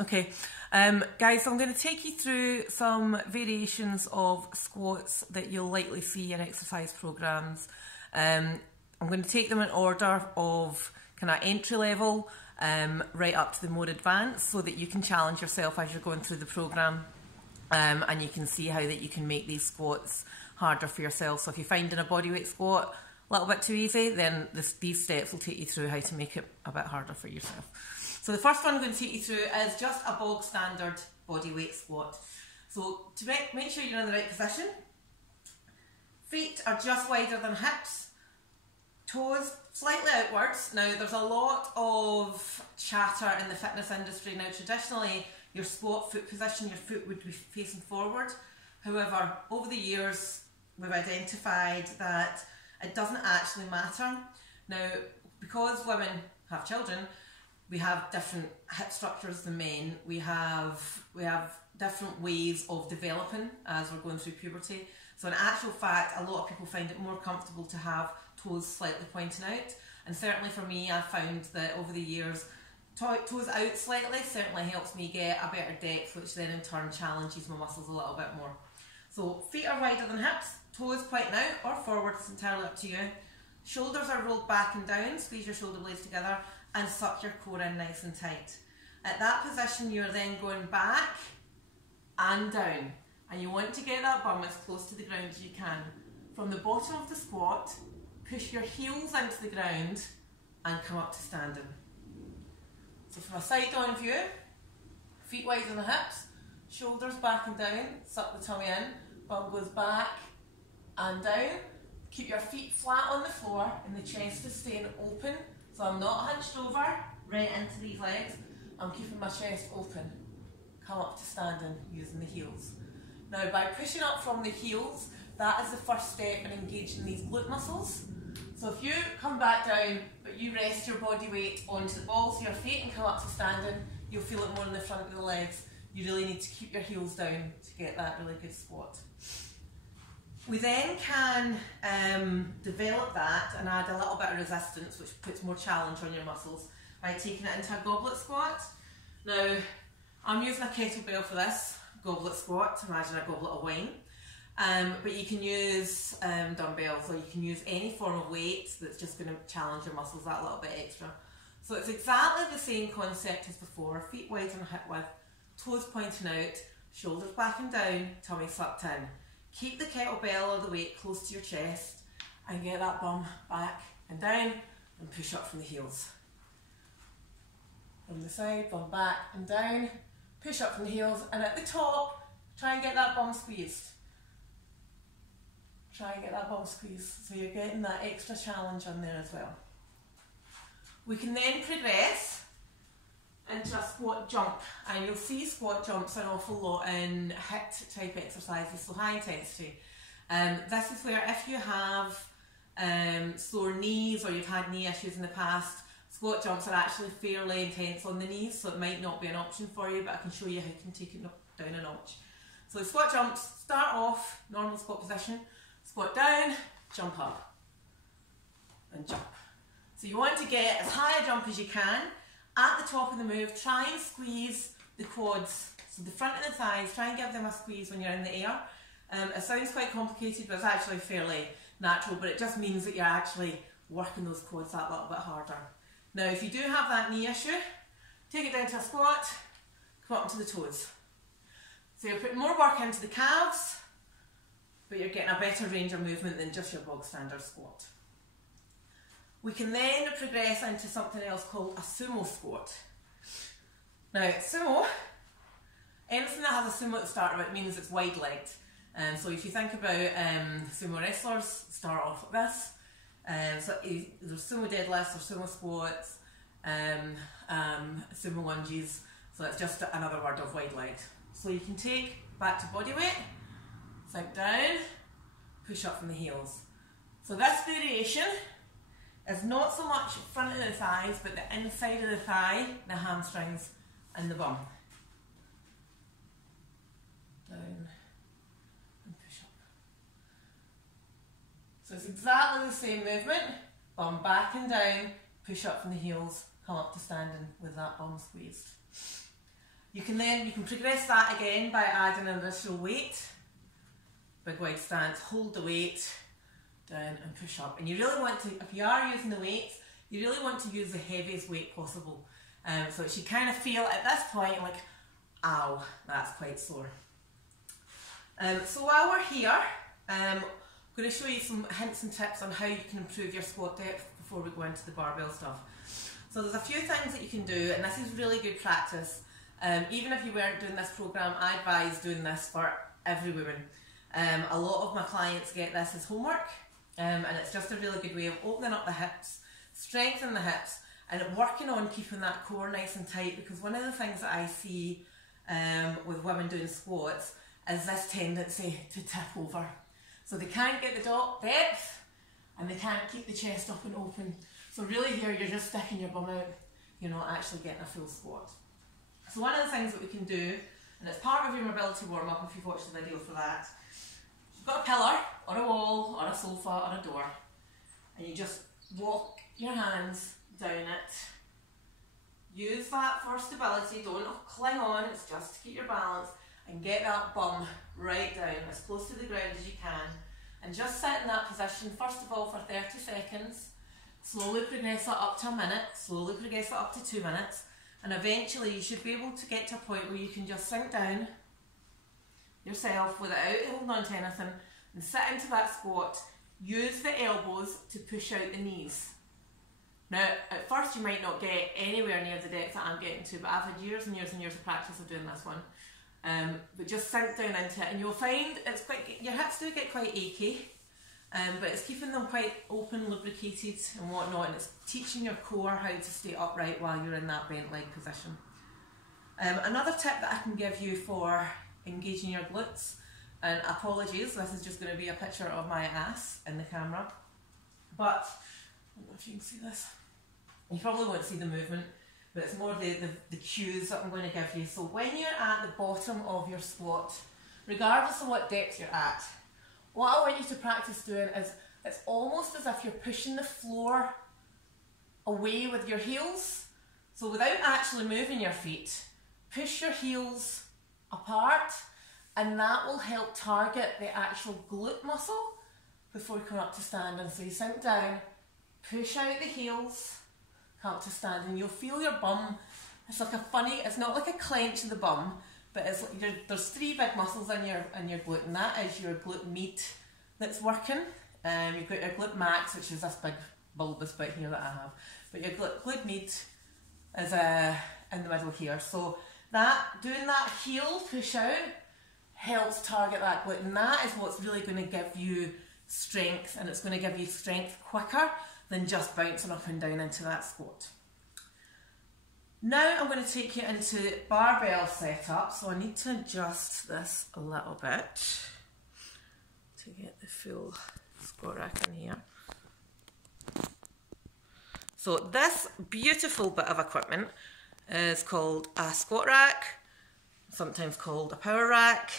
Okay, guys, I'm going to take you through some variations of squats that you'll likely see in exercise programs. I'm going to take them in order of kind of entry level right up to the more advanced, so that you can challenge yourself as you're going through the program, and you can see how that you can make these squats harder for yourself. So if you're finding a bodyweight squat a little bit too easy, then these steps will take you through how to make it a bit harder for yourself. So the first one I'm going to take you through is just a bog standard bodyweight squat. So to make sure you're in the right position, feet are just wider than hips, toes slightly outwards. Now there's a lot of chatter in the fitness industry now. Traditionally, your squat foot position, your foot would be facing forward. However, over the years, we've identified that it doesn't actually matter. Now, because women have children, we have different hip structures than men. We have different ways of developing as we're going through puberty. So in actual fact, a lot of people find it more comfortable to have toes slightly pointing out. And certainly for me, I've found that over the years, toes out slightly certainly helps me get a better depth, which then in turn challenges my muscles a little bit more. So feet are wider than hips, toes pointing out or forward, it's entirely up to you. Shoulders are rolled back and down, squeeze your shoulder blades together and suck your core in nice and tight. At that position, you're then going back and down. And you want to get that bum as close to the ground as you can. From the bottom of the squat, push your heels into the ground and come up to standing. So from a side on view, feet wide on the hips, shoulders back and down, suck the tummy in, bum goes back and down. Keep your feet flat on the floor and the chest is staying open. So I'm not hunched over, right into these legs. I'm keeping my chest open. Come up to standing using the heels. Now by pushing up from the heels, that is the first step in engaging these glute muscles. So if you come back down, but you rest your body weight onto the balls of your feet and come up to standing, you'll feel it more in the front of the legs. You really need to keep your heels down to get that really good squat. We then can develop that and add a little bit of resistance, which puts more challenge on your muscles, by taking it into a goblet squat. Now, I'm using a kettlebell for this goblet squat. Imagine a goblet of wine. But you can use dumbbells, or you can use any form of weight that's just going to challenge your muscles that little bit extra. So it's exactly the same concept as before. Feet wide on hip width, toes pointing out, shoulders back and down, tummy sucked in. Keep the kettlebell or the weight close to your chest and get that bum back and down and push up from the heels. From the side, bum back and down, push up from the heels, and at the top, try and get that bum squeezed. Try and get that bum squeezed, so you're getting that extra challenge on there as well. We can then progress into a squat jump, and you'll see squat jumps an awful lot in HIIT type exercises, so high intensity. This is where if you have sore knees or you've had knee issues in the past, squat jumps are actually fairly intense on the knees, so it might not be an option for you, but I can show you how you can take it down a notch. So the squat jumps start off normal squat position, squat down, jump up and jump. So you want to get as high a jump as you can. At the top of the move, try and squeeze the quads, so the front of the thighs, try and give them a squeeze when you're in the air. It sounds quite complicated, but it's actually fairly natural, but it just means that you're actually working those quads that little bit harder. Now, if you do have that knee issue, take it down to a squat, come up to the toes. So you're putting more work into the calves, but you're getting a better range of movement than just your bog standard squat. We can then progress into something else called a sumo squat. Now, sumo, anything that has a sumo at the start of it means it's wide-legged. So if you think about sumo wrestlers, start off like this. So there's sumo deadlifts or sumo squats, sumo lunges. So it's just another word of wide-legged. So you can take back to body weight, sink down, push up from the heels. So this variation is not so much front of the thighs, but the inside of the thigh, the hamstrings and the bum. Down and push up. So it's exactly the same movement, bum back and down, push up from the heels, come up to standing with that bum squeezed. You can progress that again by adding an additional weight. Big wide stance, hold the weight down and push up. And you really want to, if you are using the weights, you really want to use the heaviest weight possible. So it should kind of feel at this point like, ow, that's quite sore. So while we're here, I'm going to show you some hints and tips on how you can improve your squat depth before we go into the barbell stuff. So there's a few things that you can do, and this is really good practice. Even if you weren't doing this program, I advise doing this for every woman. A lot of my clients get this as homework, and it's just a really good way of opening up the hips, strengthening the hips, and working on keeping that core nice and tight, because one of the things that I see with women doing squats is this tendency to tip over. So they can't get the depth, and they can't keep the chest up and open. So really here you're just sticking your bum out, you're not actually getting a full squat. So one of the things that we can do, and it's part of your mobility warm-up if you've watched the video for that, you've got a pillar, or a wall, or a sofa, or a door, and you just walk your hands down it. Use that for stability, don't cling on, it's just to keep your balance, and get that bum right down as close to the ground as you can, and just sit in that position first of all for 30 seconds, slowly progress it up to a minute, slowly progress it up to 2 minutes, and eventually you should be able to get to a point where you can just sink down yourself without holding on to anything and sit into that squat. Use the elbows to push out the knees. Now, at first you might not get anywhere near the depth that I'm getting to, but I've had years and years and years of practice of doing this one. But just sink down into it, and you'll find it's quite, your hips do get quite achy, but it's keeping them quite open, lubricated and whatnot, and it's teaching your core how to stay upright while you're in that bent leg position. Another tip that I can give you for engaging your glutes, and apologies, this is just going to be a picture of my ass in the camera, but I don't know if you can see this. You probably won't see the movement, but it's more the cues that I'm going to give you. So when you're at the bottom of your squat, regardless of what depth you're at, what I want you to practice doing is, it's almost as if you're pushing the floor away with your heels. So without actually moving your feet, push your heels apart, and that will help target the actual glute muscle before you come up to standing. So you sink down, push out the heels, come up to standing. You'll feel your bum, it's like a funny, it's not like a clench of the bum, but it's like there's 3 big muscles in your glute, and that is your glute med that's working. You've got your glute max, which is this big bulbous bit here that I have, but your glute med is in the middle here. So doing that heel push out helps target that glute, and that is what's really going to give you strength, and it's going to give you strength quicker than just bouncing up and down into that squat. Now I'm going to take you into barbell setup, so I need to adjust this a little bit to get the full squat rack in here. So this beautiful bit of equipment is called a squat rack, sometimes called a power rack.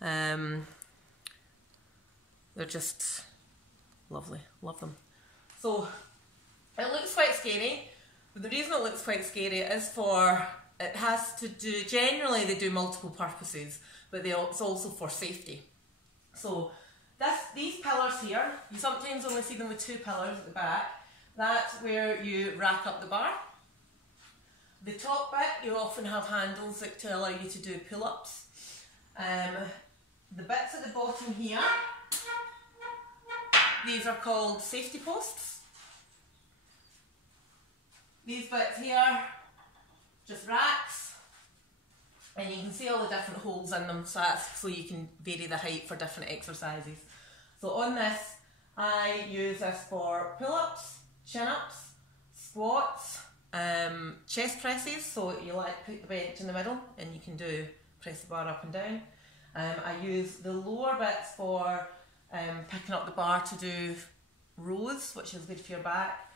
They're just lovely, love them. So it looks quite scary, but the reason it looks quite scary is it has to do, generally they do multiple purposes, but it's also for safety. So these pillars here, you sometimes only see them with 2 pillars at the back. That's where you rack up the bar. The top bit, you often have handles to allow you to do pull-ups. The bits at the bottom here, these are called safety posts. These bits here, just racks, and you can see all the different holes in them, so you can vary the height for different exercises. So on this, I use this for pull-ups, chin-ups, squats, chest presses, so you put the bench in the middle and you can press the bar up and down. I use the lower bits for picking up the bar to do rows, which is good for your back.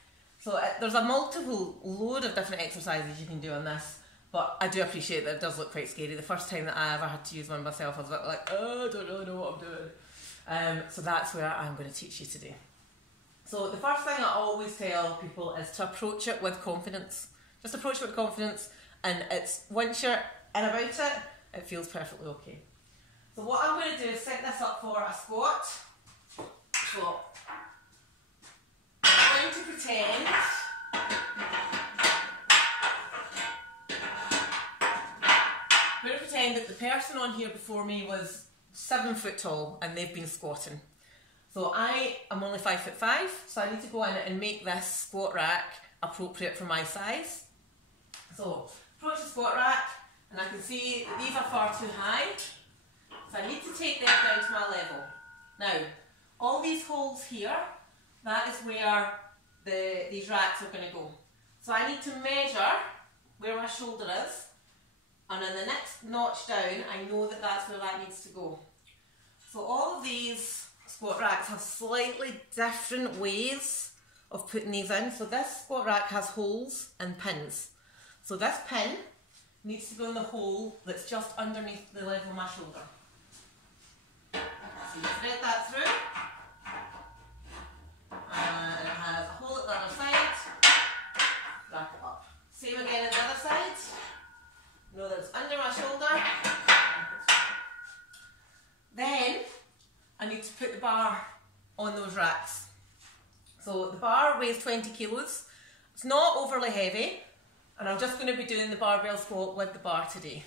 So there's a load of different exercises you can do on this, but I do appreciate that it does look quite scary. The first time that I ever had to use one myself, I was like, oh, I don't really know what I'm doing. So that's where I'm going to teach you to do. So the first thing I always tell people is to approach it with confidence. Just approach it with confidence and it's once you're in about it feels perfectly okay. So what I'm going to do is set this up for a squat. So I'm going to pretend that the person on here before me was 7 foot tall and they've been squatting. So I am only 5'5", so I need to go in and make this squat rack appropriate for my size. So approach the squat rack, and I can see that these are far too high, so I need to take them down to my level. Now, all these holes here, that is where these racks are going to go. So I need to measure where my shoulder is, and on the next notch down, I know that that's where that needs to go. So all of these squat racks have slightly different ways of putting these in. So this squat rack has holes and pins. So this pin needs to go in the hole that's just underneath the level of my shoulder. So you thread that through, and it has a hole at the other side, rack it up. Same again at the other side. Know that it's under my shoulder. Then I need to put the bar on those racks. So the bar weighs 20 kilos. It's not overly heavy, and I'm just going to be doing the barbell squat with the bar today.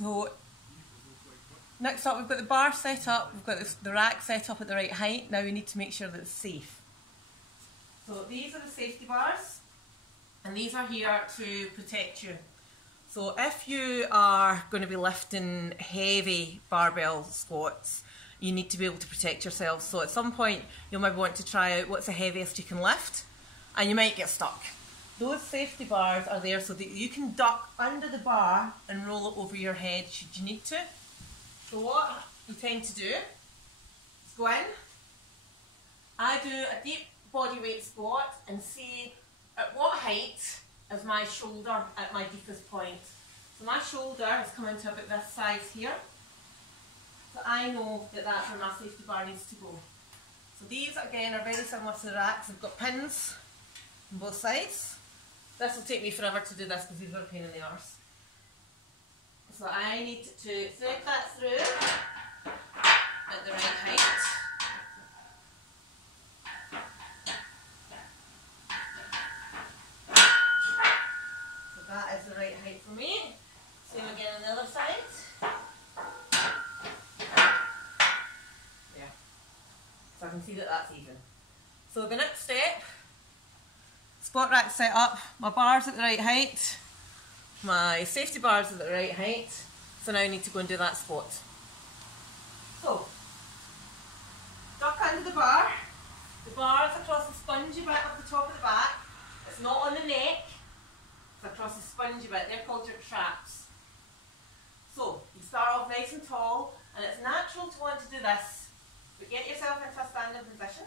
So next up, we've got the bar set up, we've got the rack set up at the right height. Now we need to make sure that it's safe. So these are the safety bars, and these are here to protect you. So if you are going to be lifting heavy barbell squats, you need to be able to protect yourself. So at some point you'll maybe want to try out what's the heaviest you can lift, and you might get stuck. Those safety bars are there so that you can duck under the bar and roll it over your head should you need to. So what you tend to do is go in, I do a deep body weight squat and see at what height is my shoulder at my deepest point. So my shoulder is coming to about this size here. So I know that that's where my safety bar needs to go. So these again are very similar to the racks. I've got pins on both sides. This will take me forever to do this because these are a pain in the arse. So I need to thread that through at the right height. So that is the right height for me. Same again on the other side. Yeah. So I can see that that's even. So the next step, squat rack set up, my bar's at the right height, my safety bar's at the right height, so now I need to go and do that squat. So, duck under the bar is across the spongy bit of the top of the back, it's not on the neck, it's across the spongy bit, they're called your traps. So, you start off nice and tall, and it's natural to want to do this, but get yourself into a standing position.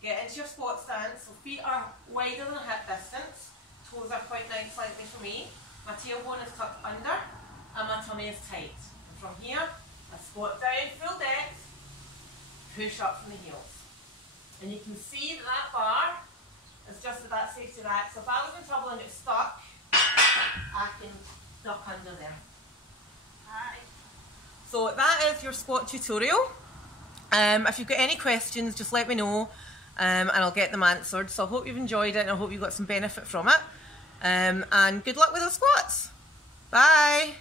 Get into your squat stance, so feet are wider than hip distance, toes are quite down slightly for me, my tailbone is tucked under, and my tummy is tight. And from here, I squat down full depth, push up from the heels. And you can see that that bar is just at that safety rack, so if I was in trouble and it was stuck, I can duck under there. Alright. So that is your squat tutorial. If you've got any questions, just let me know. And I'll get them answered. So I hope you've enjoyed it and I hope you got some benefit from it. And good luck with the squats. Bye.